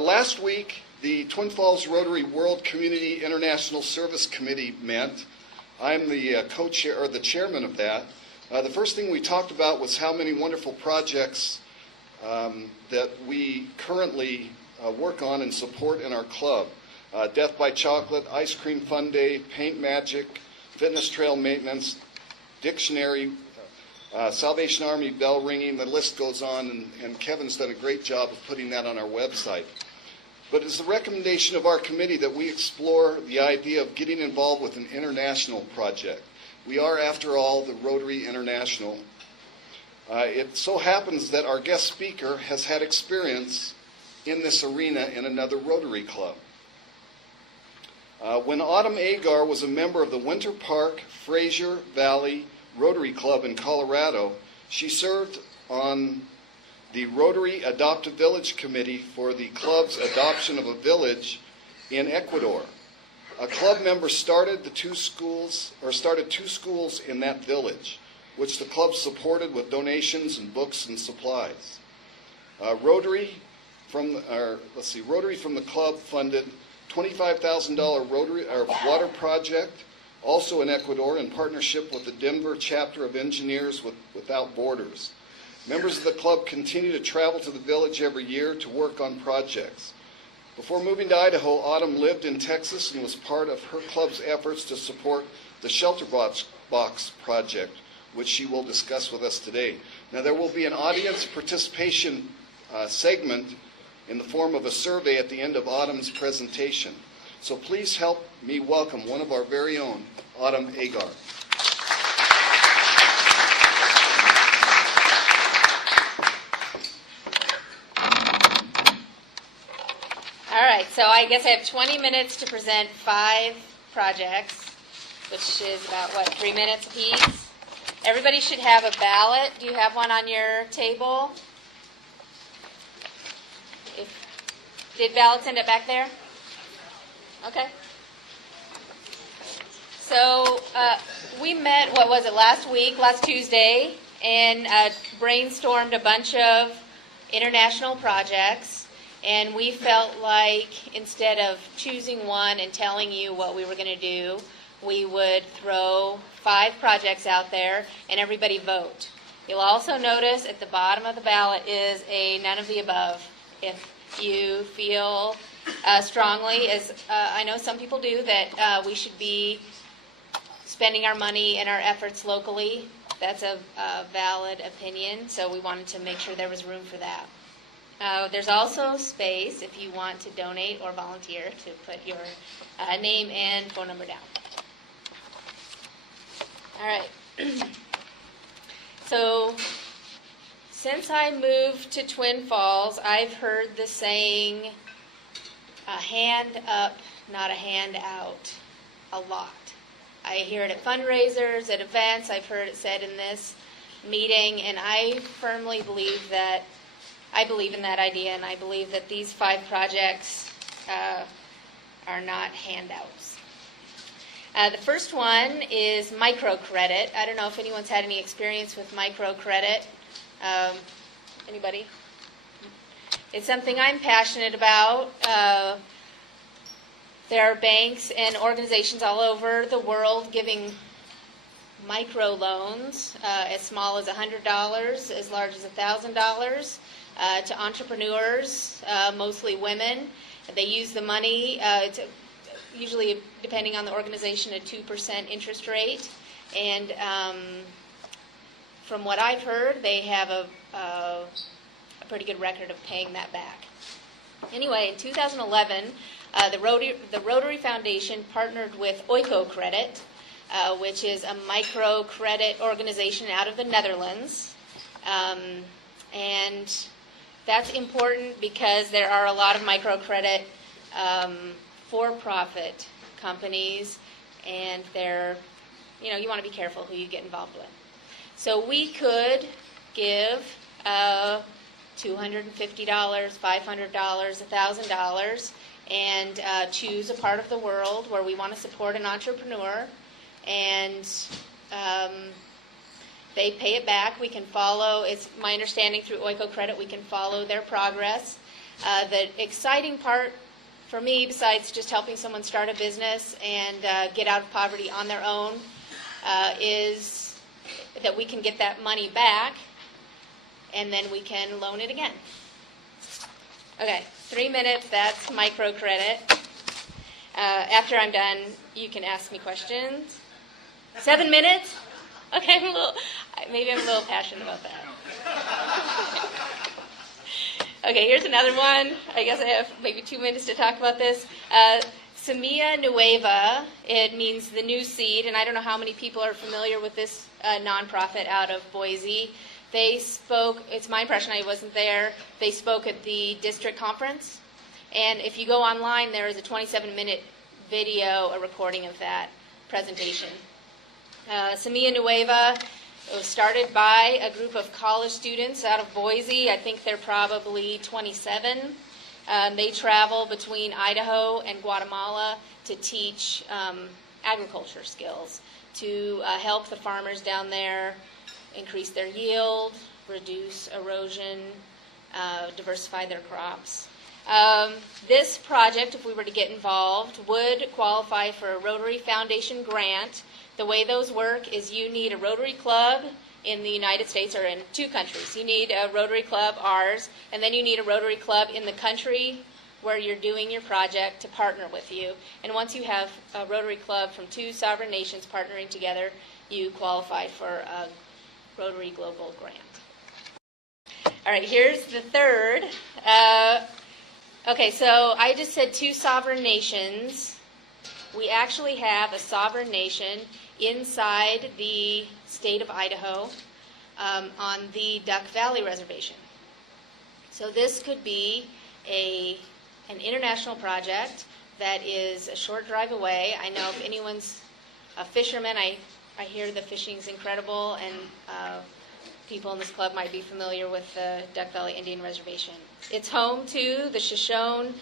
Last week, the Twin Falls Rotary World Community International Service Committee met. I'm the co-chair or the chairman of that. The first thing we talked about was how many wonderful projects that we currently work on and support in our club. Death by Chocolate, Ice Cream Fun Day, Paint Magic, Fitness Trail Maintenance, Dictionary, Salvation Army bell ringing, the list goes on, and Kevin's done a great job of putting that on our website. But it's the recommendation of our committee that we explore the idea of getting involved with an international project. We are, after all, the Rotary International. It so happens that our guest speaker has had experience in this arena in another Rotary club. When Autumn Agar was a member of the Winter Park Fraser Valley Rotary Club in Colorado, she served on the Rotary Adoptive Village Committee for the club's adoption of a village in Ecuador. A club member started two schools in that village, which the club supported with donations and books and supplies. Rotary from the club funded $25,000 water project, also in Ecuador, in partnership with the Denver chapter of Engineers Without Borders. Members of the club continue to travel to the village every year to work on projects. Before moving to Idaho, Autumn lived in Texas and was part of her club's efforts to support the Shelter Box project, which she will discuss with us today. Now, there will be an audience participation segment in the form of a survey at the end of Autumn's presentation. So please help me welcome one of our very own, Autumn Agar. All right, so I guess I have 20 minutes to present 5 projects, which is about, 3 minutes apiece? Everybody should have a ballot. Do you have one on your table? Did ballots end up back there? Okay. So we met, last Tuesday, and brainstormed a bunch of international projects, and we felt like instead of choosing one and telling you what we were going to do, we would throw 5 projects out there and everybody vote. You'll also notice at the bottom of the ballot is a none of the above. If you feel strongly, as I know some people do, that we should be spending our money and our efforts locally, that's a valid opinion, so we wanted to make sure there was room for that. There's also space if you want to donate or volunteer to put your name and phone number down. All right. So since I moved to Twin Falls, I've heard the saying, a hand up, not a hand out, a lot. I hear it at fundraisers, at events. I've heard it said in this meeting, and I firmly believe that I believe in that idea, and I believe that these 5 projects are not handouts. The first one is microcredit. I don't know if anyone's had any experience with microcredit. Anybody? It's something I'm passionate about. There are banks and organizations all over the world giving microloans as small as $100, as large as $1,000 to entrepreneurs, mostly women. They use the money, it's usually, depending on the organization, a 2% interest rate. And from what I've heard, they have a pretty good record of paying that back. Anyway, in 2011, the Rotary Foundation partnered with Oiko Credit, which is a microcredit organization out of the Netherlands. And that's important because there are a lot of microcredit for-profit companies, and they're, you want to be careful who you get involved with. So we could give $250, $500, $1,000, and choose a part of the world where we want to support an entrepreneur, and they pay it back. We can follow, it's my understanding through Oiko Credit, we can follow their progress. The exciting part for me, besides just helping someone start a business and get out of poverty on their own, is that we can get that money back and then we can loan it again. Okay, 3 minutes, that's microcredit. After I'm done, you can ask me questions. 7 minutes? Okay, maybe I'm a little passionate about that. Okay, here's another one. I guess I have maybe 2 minutes to talk about this. Semilla Nueva, it means the new seed, and I don't know how many people are familiar with this nonprofit out of Boise. They spoke, it's my impression, I wasn't there, they spoke at the district conference, and if you go online, there is a 27-minute video, a recording of that presentation. Semilla Nueva, it was started by a group of college students out of Boise. I think they're probably 27. They travel between Idaho and Guatemala to teach agriculture skills, to help the farmers down there increase their yield, reduce erosion, diversify their crops. This project, if we were to get involved, would qualify for a Rotary Foundation grant. The way those work is you need a Rotary Club in the United States or in 2 countries. You need a Rotary Club, ours, and then you need a Rotary Club in the country where you're doing your project to partner with you. And once you have a Rotary Club from 2 sovereign nations partnering together, you qualify for a Rotary Global Grant. All right, here's the third. Okay, so I just said 2 sovereign nations. We actually have a sovereign nation inside the state of Idaho on the Duck Valley Reservation. So this could be an international project that is a short drive away. I know if anyone's a fisherman, I hear the fishing's incredible, and people in this club might be familiar with the Duck Valley Indian Reservation. It's home to the Shoshone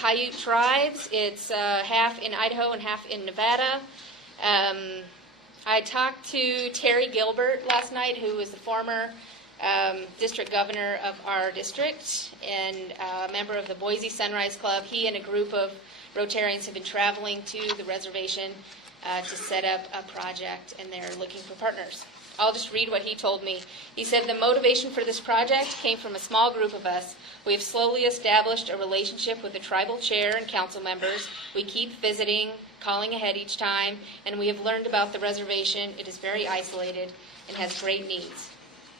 Paiute tribes. It's half in Idaho and half in Nevada. I talked to Terry Gilbert last night, who was the former district governor of our district and a member of the Boise Sunrise Club. He and a group of Rotarians have been traveling to the reservation to set up a project, and they're looking for partners. I'll just read what he told me. He said, "The motivation for this project came from a small group of us. We have slowly established a relationship with the tribal chair and council members. We keep visiting, calling ahead each time, and we have learned about the reservation. It is very isolated and has great needs.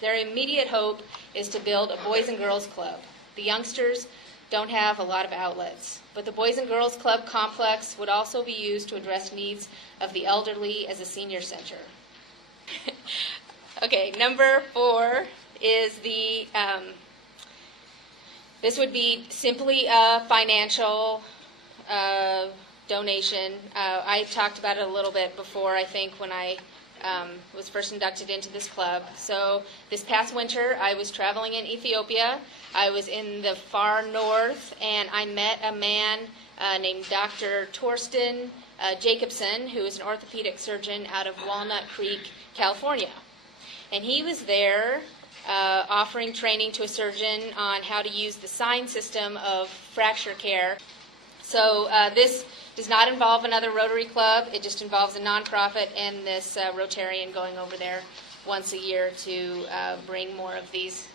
Their immediate hope is to build a Boys and Girls Club. The youngsters don't have a lot of outlets, but the Boys and Girls Club complex would also be used to address needs of the elderly as a senior center." Okay, number 4 is this would be simply a financial donation. I talked about it a little bit before, I think, when I was first inducted into this club. So this past winter, I was traveling in Ethiopia. I was in the far north, and I met a man named Dr. Torsten Jacobson, who is an orthopedic surgeon out of Walnut Creek, California. And he was there offering training to a surgeon on how to use the sign system of fracture care. So this does not involve another Rotary Club. It just involves a nonprofit and this Rotarian going over there once a year to bring more of these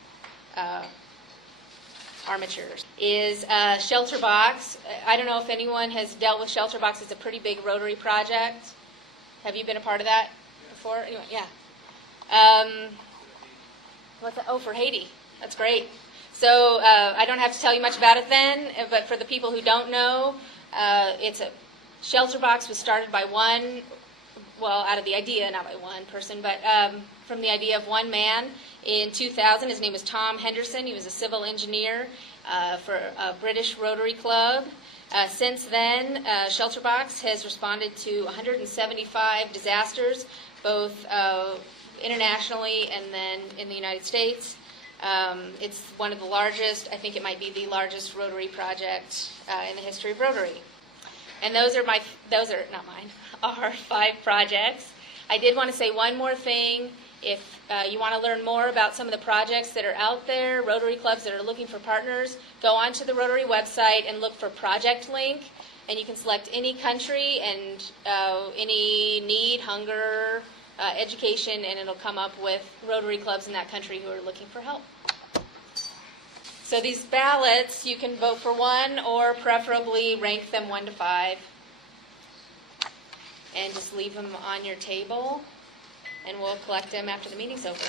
armatures. Is Shelter Box. I don't know if anyone has dealt with Shelter Box. It's a pretty big Rotary project. Have you been a part of that before? Anyway, yeah. What's that? Oh, for Haiti. That's great. So I don't have to tell you much about it then, but for the people who don't know, it's a Shelter Box was started by one, well, out of the idea, not by one person, but from the idea of one man in 2000. His name was Tom Henderson. He was a civil engineer for a British Rotary Club. Since then, Shelter Box has responded to 175 disasters, both internationally and then in the United States. It's one of the largest, I think it might be the largest Rotary project in the history of Rotary. And those are not mine, are 5 projects. I did want to say one more thing. If you want to learn more about some of the projects that are out there, Rotary clubs that are looking for partners, go onto the Rotary website and look for Project Link, and you can select any country and any need, hunger, education, and it'll come up with Rotary clubs in that country who are looking for help. So these ballots, you can vote for one or preferably rank them 1 to 5. And just leave them on your table, and we'll collect them after the meeting's over.